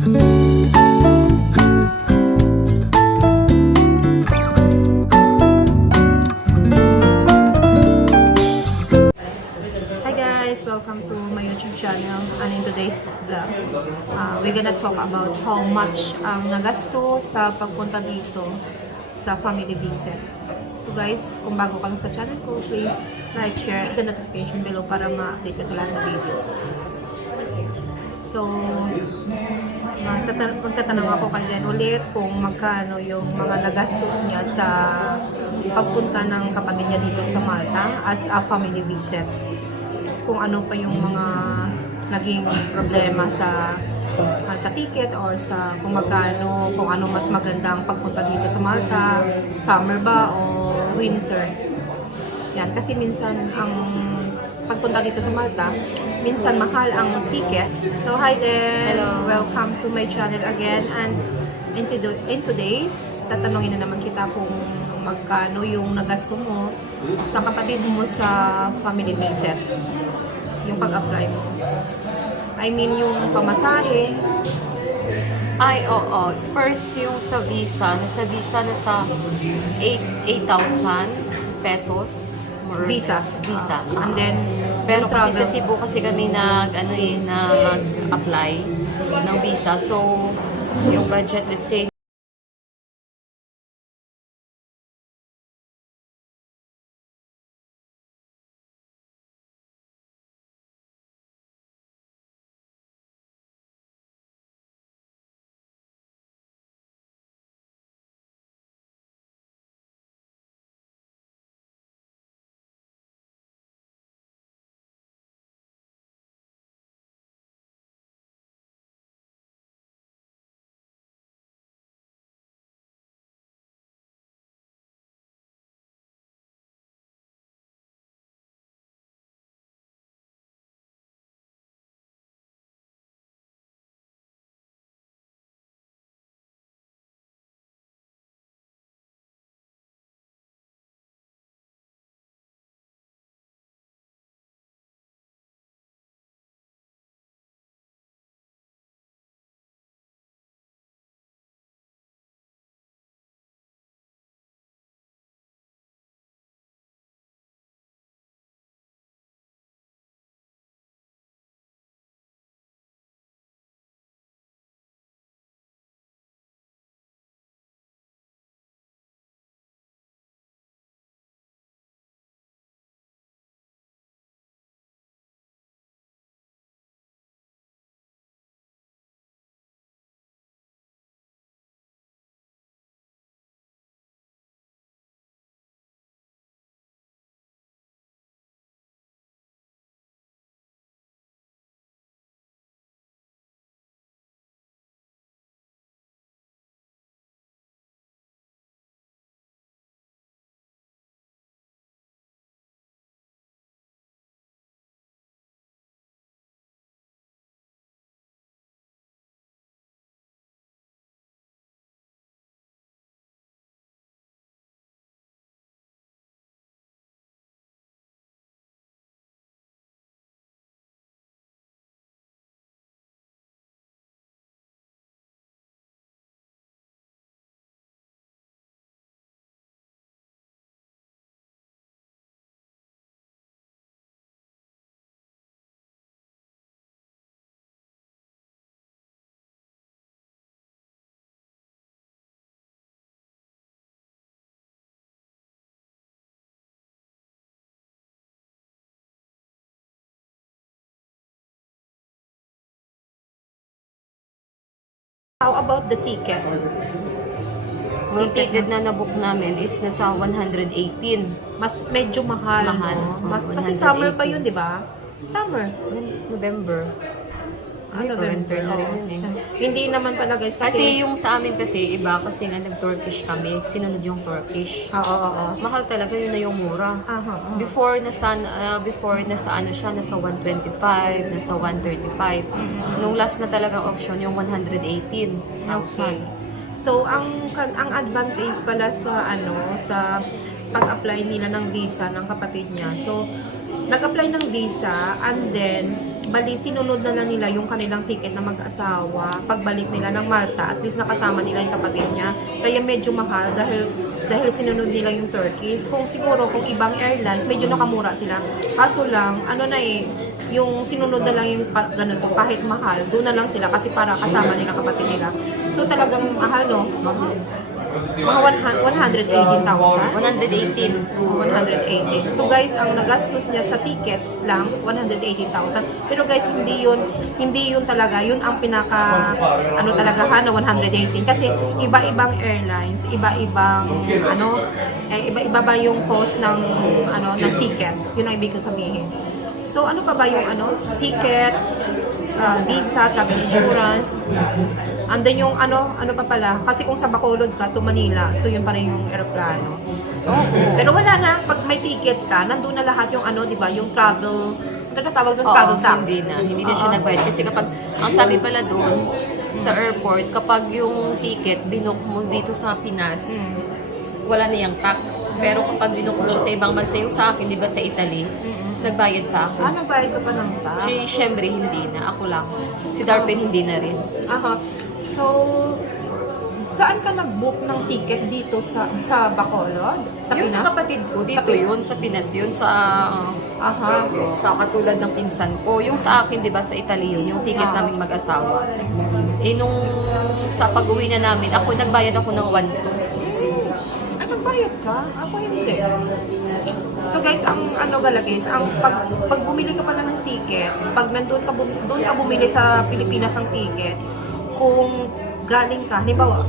Hi guys, welcome to my YouTube channel, and in today's vlog, we're gonna talk about how much ang nagasto sa pagpunta dito sa family visit. So guys, kung bago ka sa channel ko, please like, share, hit the notification below para ma-update ka sa lahat ng video. So, magtatanong ako kanyan ulit kung magkano yung mga nagastos niya sa pagpunta ng kapatid niya dito sa Malta as a family visit. Kung ano pa yung mga naging problema sa ticket or sa kung magkano, kung ano mas magandang pagpunta dito sa Malta, summer ba o winter. Yan, kasi minsan ang pagpunta dito sa Malta, minsan mahal ang ticket. So hi there! Hello! Welcome to my channel again, and in today's, tatanungin na naman kita kung magkano yung nagasto mo sa kapatid mo sa family visit, yung pag-apply mo. I mean, yung pamasahe. Ay, oo. First, yung sa visa. Nasa 8,000 pesos. Visa. Visa. And then, Pero yung kasi travel. sa Cebu kasi kami nag-apply ng visa. So, yung budget, let's say, How about the ticket? yung ticket na nabook namin is nasa 118. Mas medyo mahal. Mahal. No? Mas, Oo, kasi 118. summer pa yun, di ba? Summer. November. Winter na rin yun eh. Hindi naman pala guys Kasi yung sa amin kasi, iba kasi nga nag-Turkish kami, sinunod yung Turkish. Oo. Mahal talaga, yun na yung mura. Aha. Before nasa ano siya, nasa 125, nasa 135. Nung last na talagang option, yung 118,000. Okay. So ang advantage pala sa sa pag-apply nila ng visa ng kapatid niya. So nag-apply ng visa, and then bali sinunod na lang nila yung kanilang ticket na mag-asawa. Pagbalik nila ng Malta, at least nakasama nila yung kapatid niya. Kaya medyo mahal dahil sinunod nila yung Turkish. Kung siguro, kung ibang airlines, medyo nakamura sila. Kaso lang, ano na yung sinunod na lang yung ganito, kahit mahal, doon na lang sila kasi para kasama nila kapatid nila. So talagang mahal, no? Mga 118,000. 118. 118. So guys, ang nagastos niya sa ticket lang 118,000. Pero guys, hindi yun talaga. Yun ang pinaka talaga na 118 kasi iba-ibang airlines, iba-ibang iba-iba ba yung cost ng ng ticket. Yun ang ibig ko sabihin. So ano pa ba yung ticket, visa, travel insurance, and then yung ano pa pala, kasi kung sa Bacolod ka to Manila, so yun pa rin yung eroplano. Pero wala na, pag may ticket ka, nandun na lahat yung di ba, yung travel, tawag doon, travel tax. Hindi na siya nagbayad. Kasi kapag, ang sabi pala doon, sa airport, kapag yung ticket, binook mo dito sa Pinas, wala na yung tax. Pero kapag binook mo siya sa ibang bansa, yung sa akin, di ba sa Italy, nagbayad pa ako. Nagbayad ka pa ng tax? Siyempre, hindi na. Ako lang. Si Darwin, hindi na rin. So, saan ka nag-book ng ticket dito sa Bacolod? Sa Yung Pinas? sa kapatid ko, dito yun, sa Pinas yun, sa katulad ng pinsan ko. Yung sa akin, di ba, sa Italy yun, yung ticket namin mag-asawa. Nung sa pag-uwi na namin, nagbayad ako ng 1,200. Nagbayad ka? Ako hindi. So guys, ang guys, ang pag bumili ka pala ng ticket, pag doon ka bumili sa Pilipinas ng ticket, kung galing ka, halimbawa,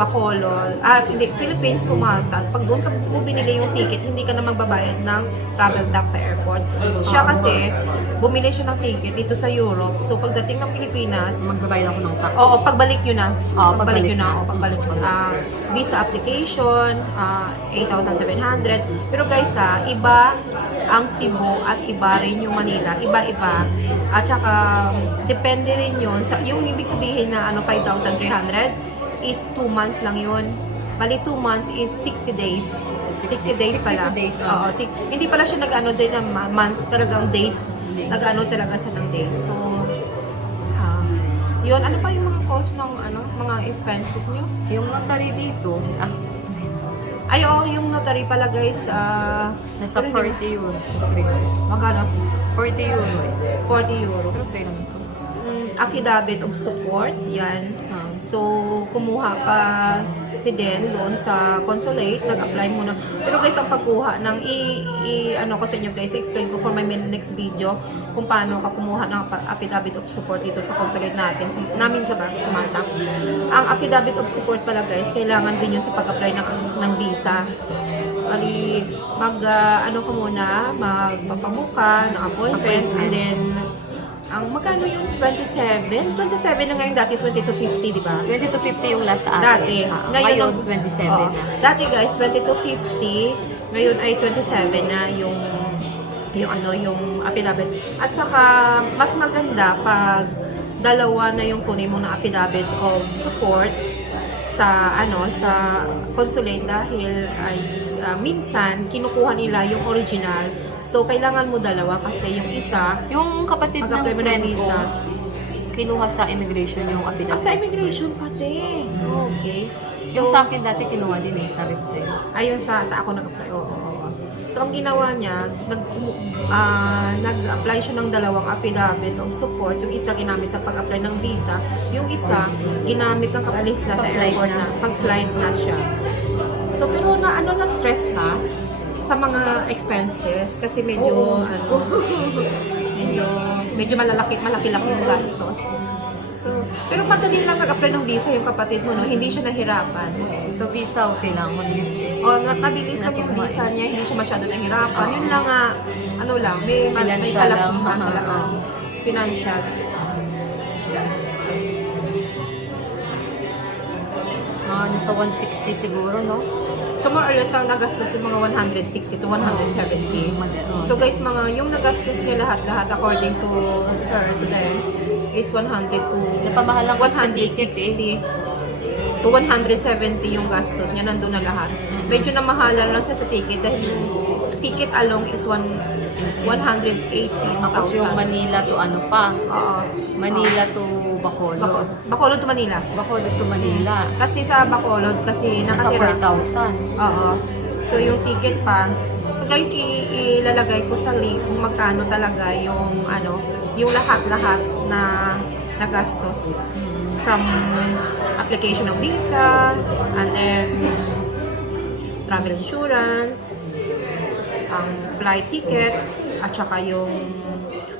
Bacolod, Philippines to Malta, pag doon ka binili yung ticket, hindi ka na magbabayad ng travel tax sa airport. Siya kasi, bumili siya ng ticket dito sa Europe, so pagdating ng Pilipinas, Magbabayad ako ng tax. oo, pagbalik nyo na. Pagbalik pagbalik nyo na. Visa application, 8,700. Pero guys iba ang Cebu at iba rin yung Manila. Iba-iba. At saka, depende rin yun. Yung ibig sabihin na 5,300 is 2 months lang yun. Bali, 2 months is 60 days. 60 days pala. 60 days, Oo, hindi pala siya dyan ng months, talagang days. Talaga siya ng days. So, yun, ano pa yung mga cost ng mga expenses nyo? Yung notary dito, Yung notary pala guys, nasa 40 euro. magkano? 40 euro. 40 euro. Pero free lang ito. Affidavit of support, yan. So, kumuha pa si Den doon sa consulate, nag-apply muna. Pero guys, ang pagkuha ng ko sa inyo guys, explain ko for my next video kung paano ka kumuha ng affidavit of support dito sa consulate namin sa Malta. Ang affidavit of support pala guys, kailangan din yun sa pag-apply ng visa. Bali, magpapabuka ng appointment, and then ang magkano yung 27? 27 na ngayon, dati 22.50, di ba? 22.50 yung last sa atin. Dati. Ngayon, 27 na. Dati guys, 22.50. Ngayon ay 27 na yung affidavit. At saka, mas maganda pag dalawa na yung kunin mo na affidavit of support sa consulate dahil minsan kinukuha nila yung original. So, kailangan mo dalawa kasi yung isa, Yung kapatid ng mag-apply mo ng friend ko, visa. kinuha sa immigration yung affidavit. Sa immigration pati. Okay. Yung sa akin dati kinuha din sabi ko sa'yo. Ayun sa ako nag-apply. Oo. So, ang ginawa niya, nag-apply siya ng dalawang affidavit of support. Yung isa ginamit sa pag-apply ng visa. Yung isa, ginamit ng kapalis na sa airport na. Pag-flight na siya. So, pero na-stress ka sa mga expenses kasi medyo malaki yung gastos. So, pero madali lang nag-apply ng visa yung kapatid mo, no? Hindi siya nahirapan. So, visa okay lang. Mabilis. Mabilis lang yung visa niya, hindi siya masyado nahirapan. Yun lang may Financial lang. talaga. Financial. Nasa 160 siguro, no? So more or less lang nagastos yung mga 160 to 170. So guys, yung nagastos niya lahat according to her, to them, is 100 to Napamahal lang 160 to 170 yung gastos niya, nandun na lahat. Medyo namahalan lang siya sa ticket dahil yung ticket alone is 180,000. Tapos yung Manila to ano pa, Oo. Manila to Bacolod. Bacolod to Manila. Bacolod to Manila. Kasi sa Bacolod, kasi Nasa nakatira. 4,000. Oo. So, yung ticket pa. So, guys, ilalagay ko sa link kung magkano talaga yung, yung lahat-lahat na nagastos. From application ng visa, and then travel insurance, ang flight ticket, at saka yung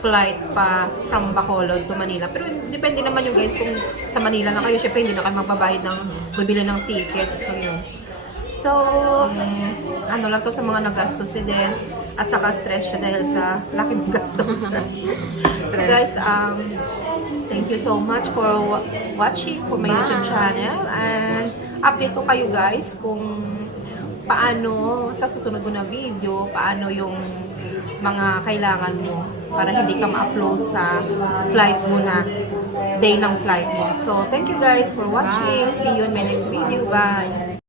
flight pa from Bacolod to Manila. Pero depende naman yung guys kung sa Manila na kayo, syempre hindi na kayo magbabayad ng bibili ng ticket. So yun. So, ano lang to sa mga nagastos din at saka stress siya dahil sa laki ng gastos. So guys, thank you so much for watching for my YouTube channel, and update ko kayo guys kung paano sa susunod ko na video, paano yung mga kailangan mo para hindi ka ma-upload sa flight mo na day ng flight mo. So, thank you guys for watching. See you in my next video. Bye!